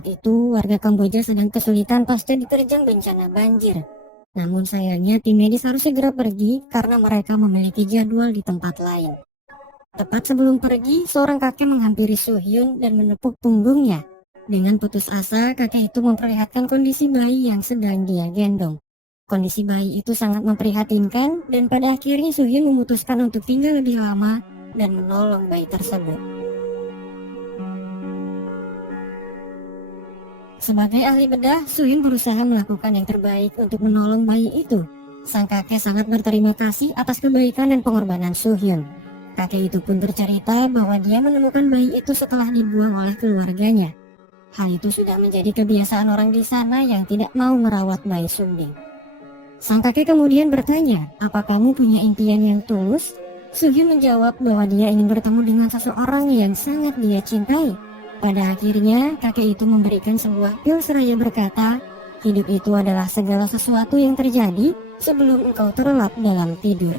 Saat itu, warga Kamboja sedang kesulitan pasca diterjang bencana banjir. Namun sayangnya tim medis harus segera pergi karena mereka memiliki jadwal di tempat lain. Tepat sebelum pergi, seorang kakek menghampiri Suhyun dan menepuk punggungnya. Dengan putus asa, kakek itu memperlihatkan kondisi bayi yang sedang dia gendong. Kondisi bayi itu sangat memprihatinkan dan pada akhirnya Suhyun memutuskan untuk tinggal lebih lama dan menolong bayi tersebut. Sebagai ahli bedah, Suhyun berusaha melakukan yang terbaik untuk menolong bayi itu. Sang kakek sangat berterima kasih atas kebaikan dan pengorbanan Suhyun. Kakek itu pun bercerita bahwa dia menemukan bayi itu setelah dibuang oleh keluarganya. Hal itu sudah menjadi kebiasaan orang di sana yang tidak mau merawat bayi sumbing. Sang kakek kemudian bertanya, "Apa kamu punya impian yang tulus?" Suhyun menjawab bahwa dia ingin bertemu dengan seseorang yang sangat dia cintai. Pada akhirnya, kakek itu memberikan sebuah pil seraya berkata, "Hidup itu adalah segala sesuatu yang terjadi sebelum engkau terlelap dalam tidur."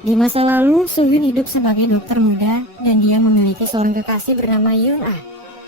Di masa lalu, Suhyun hidup sebagai dokter muda dan dia memiliki seorang kekasih bernama Yun Ah.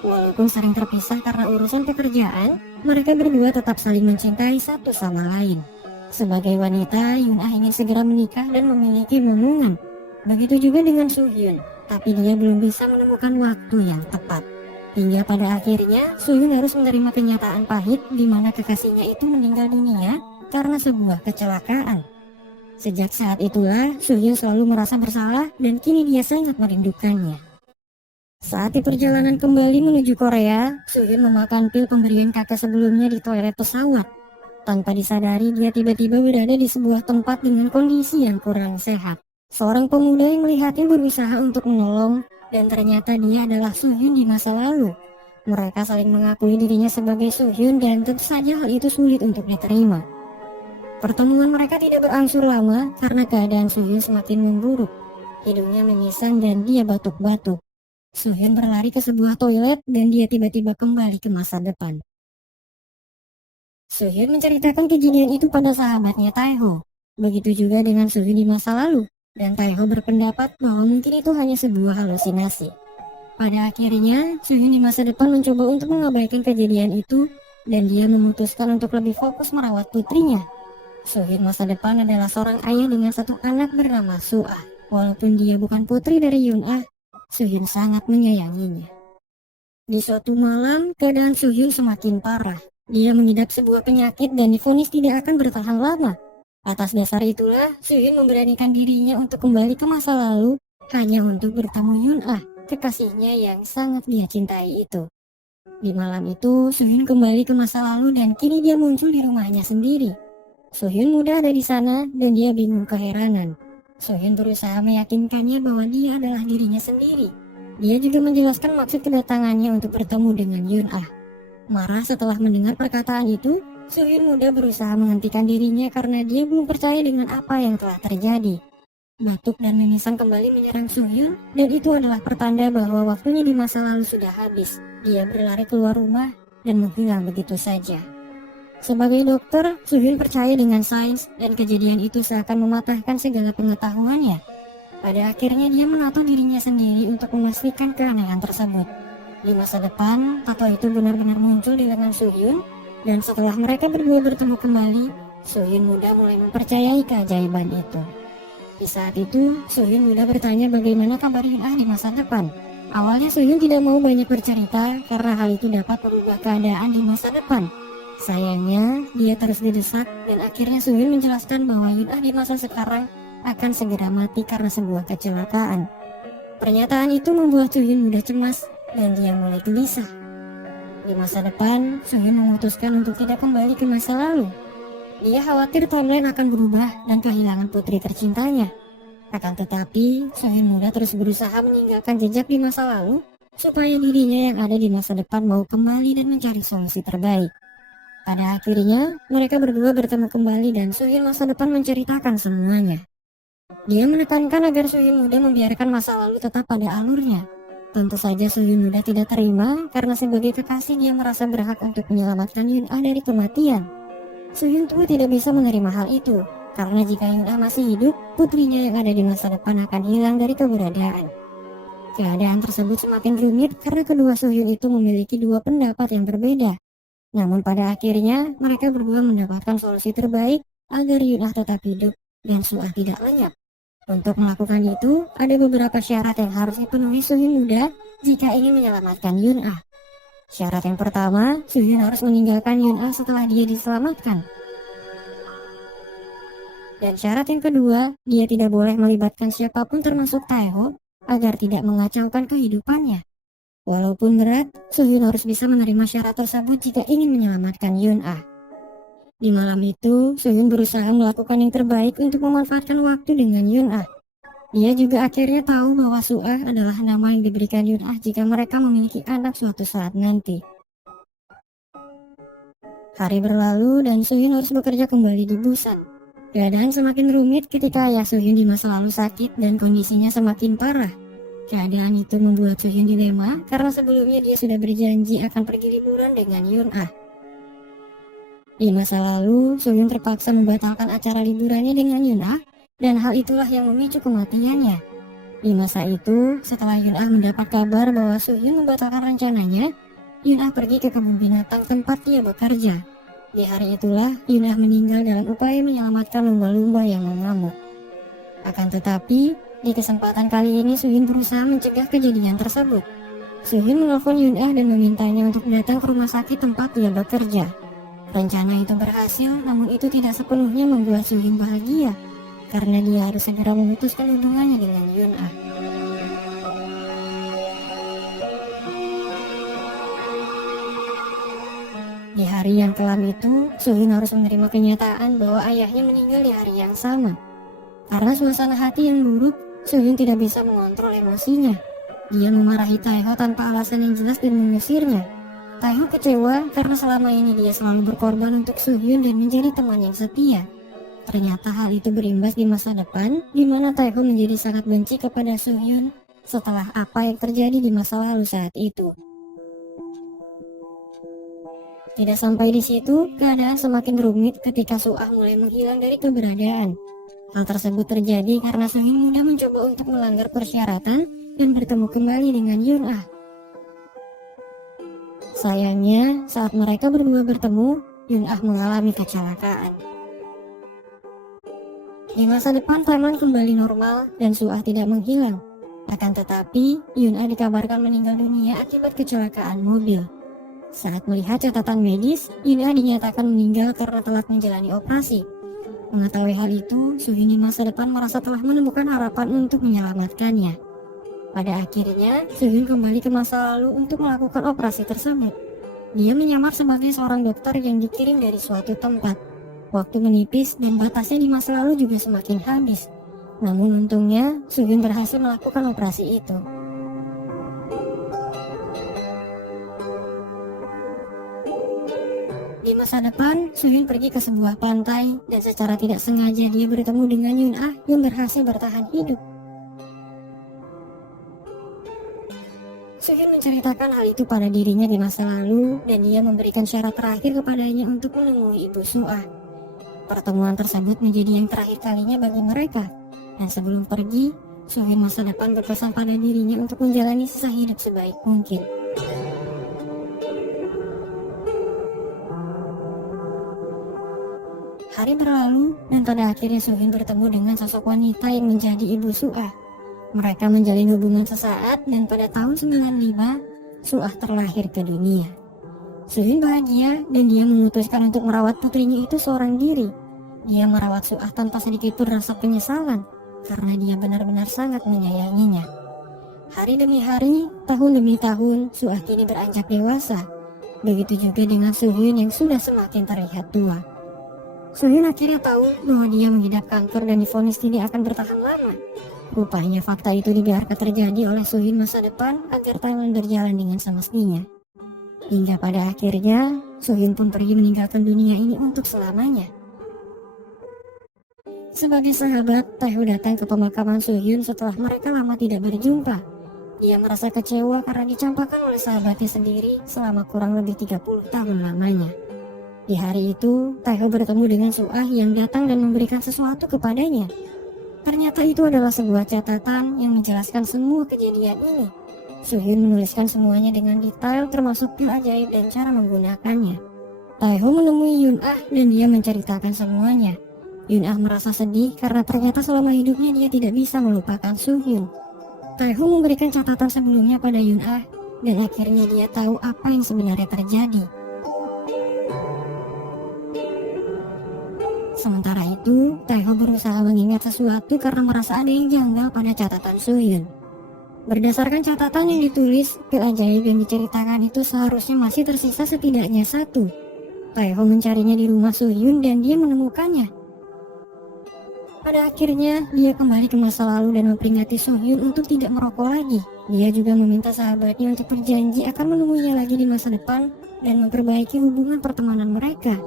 Walaupun sering terpisah karena urusan pekerjaan, mereka berdua tetap saling mencintai satu sama lain. Sebagai wanita, Yun Ah ingin segera menikah dan memiliki momongan. Begitu juga dengan Suhyun, tapi dia belum bisa menemukan waktu yang tepat. Hingga pada akhirnya, Suhyun harus menerima kenyataan pahit di mana kekasihnya itu meninggal dunia karena sebuah kecelakaan. Sejak saat itulah, Suhyun selalu merasa bersalah dan kini dia sangat merindukannya. Saat di perjalanan kembali menuju Korea, Suhyun memakan pil pemberian kakek sebelumnya di toilet pesawat. Tanpa disadari, dia tiba-tiba berada di sebuah tempat dengan kondisi yang kurang sehat. Seorang pemuda yang melihatnya berusaha untuk menolong, dan ternyata dia adalah Suhyun di masa lalu. Mereka saling mengakui dirinya sebagai Suhyun dan tentu saja hal itu sulit untuk diterima. Pertemuan mereka tidak berangsur lama karena keadaan Suhyun semakin memburuk. Hidungnya mengisang dan dia batuk-batuk. Suhyun berlari ke sebuah toilet dan dia tiba-tiba kembali ke masa depan. Suhyun menceritakan kejadian itu pada sahabatnya Taeho. Begitu juga dengan Suhyun di masa lalu, dan Taeho berpendapat bahwa mungkin itu hanya sebuah halusinasi. Pada akhirnya, Suhyun di masa depan mencoba untuk mengabaikan kejadian itu dan dia memutuskan untuk lebih fokus merawat putrinya. Suhyun masa depan adalah seorang ayah dengan satu anak bernama Suah. Walaupun dia bukan putri dari Yun Ah, Suhyun sangat menyayanginya. Di suatu malam, keadaan Suhyun semakin parah. Dia mengidap sebuah penyakit dan divonis tidak akan bertahan lama. Atas dasar itulah, Suhyun memberanikan dirinya untuk kembali ke masa lalu hanya untuk bertemu Yun Ah, kekasihnya yang sangat dia cintai itu. Di malam itu, Suhyun kembali ke masa lalu dan kini dia muncul di rumahnya sendiri. Suhyun muda ada di sana dan dia bingung keheranan. Suhyun berusaha meyakinkannya bahwa dia adalah dirinya sendiri. Dia juga menjelaskan maksud kedatangannya untuk bertemu dengan Yun Ah. Marah setelah mendengar perkataan itu, Suhyun muda berusaha menghentikan dirinya karena dia belum percaya dengan apa yang telah terjadi. Batuk dan mimisan kembali menyerang Suhyun dan itu adalah pertanda bahwa waktunya di masa lalu sudah habis. Dia berlari keluar rumah dan menghilang begitu saja. Sebagai dokter, Suhyun percaya dengan sains dan kejadian itu seakan mematahkan segala pengetahuannya. Pada akhirnya dia menato dirinya sendiri untuk memastikan keanehan tersebut. Di masa depan, tato itu benar-benar muncul di lengan Suhyun dan setelah mereka berdua bertemu kembali, Suhyun muda mulai mempercayai keajaiban itu. Di saat itu, Suhyun muda bertanya bagaimana kabar Yun Ah di masa depan. Awalnya Suhyun tidak mau banyak bercerita karena hal itu dapat merubah keadaan di masa depan. Sayangnya, dia terus didesak dan akhirnya Suhyun menjelaskan bahwa Yun Ah di masa sekarang akan segera mati karena sebuah kecelakaan. Pernyataan itu membuat Suhyun mudah cemas dan dia mulai gelisah. Di masa depan, Suhyun memutuskan untuk tidak kembali ke masa lalu. Dia khawatir timeline akan berubah dan kehilangan putri tercintanya. Akan tetapi, Suhyun muda terus berusaha meninggalkan jejak di masa lalu supaya dirinya yang ada di masa depan mau kembali dan mencari solusi terbaik. Pada akhirnya, mereka berdua bertemu kembali dan Suhyun masa depan menceritakan semuanya. Dia menekankan agar Suhyun muda membiarkan masa lalu tetap pada alurnya. Tentu saja Suhyun muda tidak terima karena sebagai kekasih dia merasa berhak untuk menyelamatkan Yun Ah dari kematian. Suhyun tua tidak bisa menerima hal itu, karena jika Yun Ah masih hidup, putrinya yang ada di masa depan akan hilang dari keberadaan. Keadaan tersebut semakin rumit karena kedua Sohyun itu memiliki dua pendapat yang berbeda. Namun pada akhirnya mereka berdua mendapatkan solusi terbaik agar Yun-ah tetap hidup dan Su-ah tidak lenyap. Untuk melakukan itu, ada beberapa syarat yang harus dipenuhi Sohyun muda jika ingin menyelamatkan Yun-ah. Syarat yang pertama, Sohyun harus meninggalkan Yun-ah setelah dia diselamatkan. Dan syarat yang kedua, dia tidak boleh melibatkan siapapun termasuk Taeho agar tidak mengacaukan kehidupannya. Walaupun berat, Sohyun harus bisa menerima syarat tersebut jika ingin menyelamatkan Yun-ah. Di malam itu, Sohyun berusaha melakukan yang terbaik untuk memanfaatkan waktu dengan Yun-ah. Dia juga akhirnya tahu bahwa Su-ah adalah nama yang diberikan Yun-ah jika mereka memiliki anak suatu saat nanti. Hari berlalu dan Sohyun harus bekerja kembali di Busan. Keadaan semakin rumit ketika ayah Sohyun di masa lalu sakit dan kondisinya semakin parah. Keadaan itu membuat Sohyun dilema karena sebelumnya dia sudah berjanji akan pergi liburan dengan Yun-ah. Di masa lalu, Sohyun terpaksa membatalkan acara liburannya dengan Yun-ah dan hal itulah yang memicu kematiannya. Di masa itu, setelah Yun-ah mendapat kabar bahwa Sohyun membatalkan rencananya, Yun-ah pergi ke kebun binatang tempat dia bekerja. Di hari itulah, Yun-ah meninggal dalam upaya menyelamatkan lumba-lumba yang mengamuk. Akan tetapi, di kesempatan kali ini Sohyun berusaha mencegah kejadian tersebut. Sohyun menelpon Yun-ah dan memintanya untuk datang ke rumah sakit tempat dia bekerja. Rencana itu berhasil, namun itu tidak sepenuhnya membuat Sohyun bahagia, karena dia harus segera memutuskan hubungannya dengan Yun-ah. Di hari yang kelam itu, Sohyun harus menerima kenyataan bahwa ayahnya meninggal di hari yang sama. Karena suasana hati yang buruk, Sohyun tidak bisa mengontrol emosinya. Dia memarahi Taeho tanpa alasan yang jelas dan mengusirnya. Taeho kecewa karena selama ini dia selalu berkorban untuk Sohyun dan menjadi teman yang setia. Ternyata hal itu berimbas di masa depan, di mana Taeho menjadi sangat benci kepada Sohyun setelah apa yang terjadi di masa lalu saat itu. Tidak sampai di situ, keadaan semakin rumit ketika Su-ah mulai menghilang dari keberadaan. Hal tersebut terjadi karena Sohyun muda mencoba untuk melanggar persyaratan dan bertemu kembali dengan Yun-ah. Sayangnya, saat mereka berdua bertemu, Yun-ah mengalami kecelakaan. Di masa depan timeline kembali normal dan Su-ah tidak menghilang. Akan tetapi, Yun-ah dikabarkan meninggal dunia akibat kecelakaan mobil. Saat melihat catatan medis, Yun-ah dinyatakan meninggal karena telat menjalani operasi. Mengetahui hal itu, Sohyun di masa depan merasa telah menemukan harapan untuk menyelamatkannya. Pada akhirnya, Sohyun kembali ke masa lalu untuk melakukan operasi tersebut. Dia menyamar sebagai seorang dokter yang dikirim dari suatu tempat. Waktu menipis dan batasnya di masa lalu juga semakin habis. Namun untungnya, Sohyun berhasil melakukan operasi itu. Di masa depan, Sohyun pergi ke sebuah pantai dan secara tidak sengaja dia bertemu dengan Yun-ah yang berhasil bertahan hidup. Sohyun menceritakan hal itu pada dirinya di masa lalu dan dia memberikan syarat terakhir kepadanya untuk menemui ibu Su-ah. Pertemuan tersebut menjadi yang terakhir kalinya bagi mereka. Dan sebelum pergi, Sohyun masa depan berpesan pada dirinya untuk menjalani sisa hidup sebaik mungkin. Hari berlalu dan pada akhirnya Sohyun bertemu dengan sosok wanita yang menjadi ibu Su-ah. Mereka menjalin hubungan sesaat dan pada tahun 95, Su-ah terlahir ke dunia. Sohyun bahagia dan dia memutuskan untuk merawat putrinya itu seorang diri. Dia merawat Su-ah tanpa sedikit pun rasa penyesalan karena dia benar-benar sangat menyayanginya. Hari demi hari, tahun demi tahun, Su-ah kini beranjak dewasa. Begitu juga dengan Sohyun yang sudah semakin terlihat tua. Sohyun akhirnya tahu bahwa dia mengidap kanker dan divonis tidak akan bertahan lama. Rupanya fakta itu dibiarkan terjadi oleh Sohyun masa depan agar timeline berjalan dengan semestinya. Hingga pada akhirnya, Sohyun pun pergi meninggalkan dunia ini untuk selamanya. Sebagai sahabat, Taeho datang ke pemakaman Sohyun setelah mereka lama tidak berjumpa. Dia merasa kecewa karena dicampakkan oleh sahabatnya sendiri selama kurang lebih 30 tahun lamanya. Di hari itu, Taeho bertemu dengan Su-ah yang datang dan memberikan sesuatu kepadanya. Ternyata itu adalah sebuah catatan yang menjelaskan semua kejadian ini. Suhyun menuliskan semuanya dengan detail termasuk pil ajaib dan cara menggunakannya. Taeho menemui Yun-ah dan dia menceritakan semuanya. Yun-ah merasa sedih karena ternyata selama hidupnya dia tidak bisa melupakan Suhyun. Taeho memberikan catatan sebelumnya pada Yun-ah dan akhirnya dia tahu apa yang sebenarnya terjadi. Sementara itu, Taeho berusaha mengingat sesuatu karena merasa ada yang janggal pada catatan Suhyun. Berdasarkan catatan yang ditulis, pil ajaib yang diceritakan itu seharusnya masih tersisa setidaknya satu. Taeho mencarinya di rumah Suhyun dan dia menemukannya. Pada akhirnya, dia kembali ke masa lalu dan memperingati Suhyun untuk tidak merokok lagi. Dia juga meminta sahabatnya untuk berjanji akan menemuinya lagi di masa depan dan memperbaiki hubungan pertemanan mereka.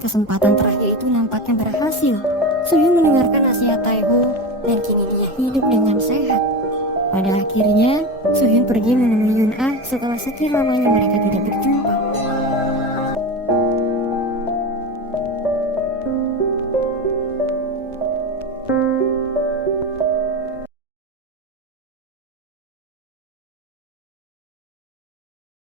Kesempatan terakhir itu nampaknya berhasil. Suhyun mendengarkan nasihat Taeho dan kini dia hidup dengan sehat. Pada akhirnya, Suhyun pergi menemui Yun-ah setelah sekian lamanya mereka tidak berjumpa.